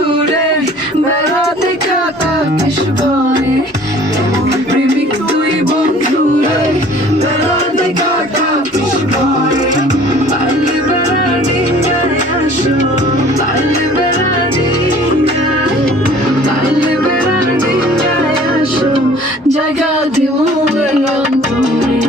বন্ধুরে বেড়াতে খাতা বেশ ভরে কেমন প্রেমিক তুই বন্ধুরে বেড়াতে খাতা বেশ ভরে পারলে বেড়া ডিঙ্গায় আসো পারলে বেড়া ডিঙ্গায় পারলে বেড়া ডিঙ্গায় আসো জায়গা দিব অন্তরে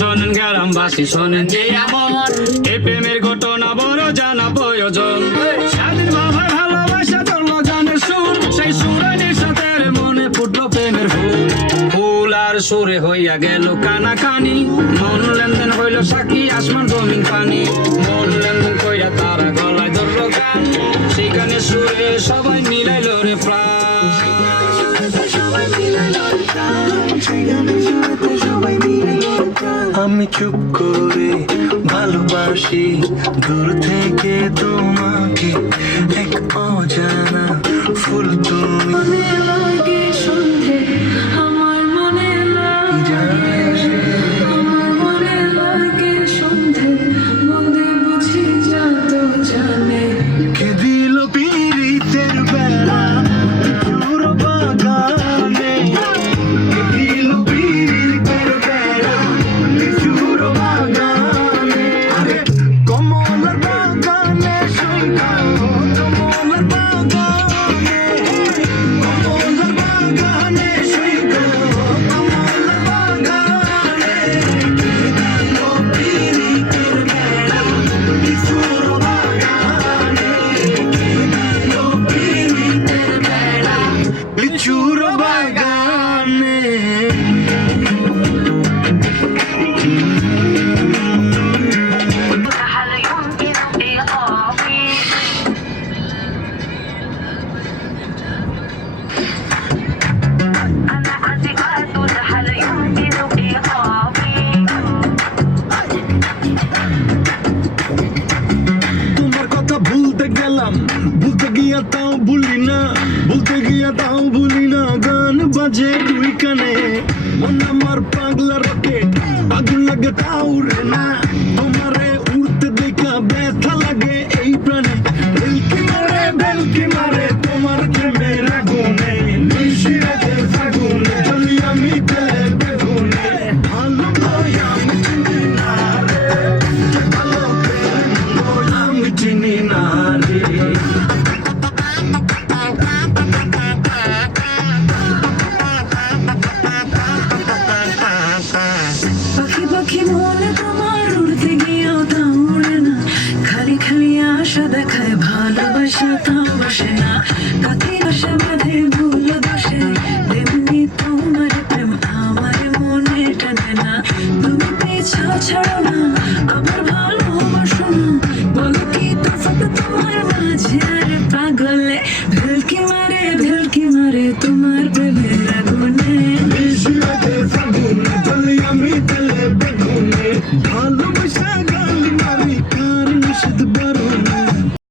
শোনেন গ্রামবাসী শোনেন যে আমার এই প্রেমের ঘটনা বড় জানা প্রয়োজন স্বাধীন বাবার ভালোবাসা ধরলো গানের সুর সেই সুরের সাথে মনে ফুটলো প্রেমের ফুল ফুল আর সুরে হইয়া গেল কানাকানি মন লেনদেন হইল সাক্ষী আসমান জমিন পানি মন লেনদেন কইরা তারা গলায় ধরলো গান সেই গানের সুরে সবাই মিলাইল রে প্রাণ আমি চুপ করে ভালোবাসি দূর থেকে তোমাকে এক অজানা ফুল তুমি মনে লাগে সন্ধে আমার মনে লাগে আমার মনে লাগে সন্ধে মন্দে বুঝি যত জানে কে দিল পীড়িতের বেলা পুরো বাগানে কে দিল পীড়িতের বেলা পুরো বাগানে আরে কমলার বাগানে সইকা কমলার বাগানে কমলার বাগানে সইকা কমলার বাগানে কে দিল পীড়িতের বেলা পুরো বাগানে কে দিল পীড়িতের বেলা লিচুর বাগানে هل يمكن إيقافي أنا عازفة هل يمكن إيقافي তোমার কথা ভুলতে গেলাম ভুলতে গিয়া তাও ভুলি না ভুলতে গিয়া তাও ভুলি না গান বাজে দুই কানে মন আমার পাগলা রকেট আগুন লাগে তাও উড়ে না তোমারে উড়তে দেখা ব্যথা লাগে এই প্রাণে ভেলকি মারে তোমার প্রেমের আগুনে নিশিরাতে ফাগুনে চলি আমি তেলে বেগুনে ভালো নয় আমি চিনি না রে ভালো প্রেম নয় আমি চিনি না রে পাখি পাখি মনে তোমার উড়তে গিয়েও তা উড়ে না খালি খালি আশা দেখায় ভালোবাসা তাও বসে না কাছে আশা বাঁধে ভুল দোষে তেমনি তোমার প্রেম আমার মনে টানে না তুমি পিছা ছাড়ো না আবার ভালোবাসো না বলো কি তফাৎ তোমার মাঝে আর পাগলে ভেলকি মারে তোমার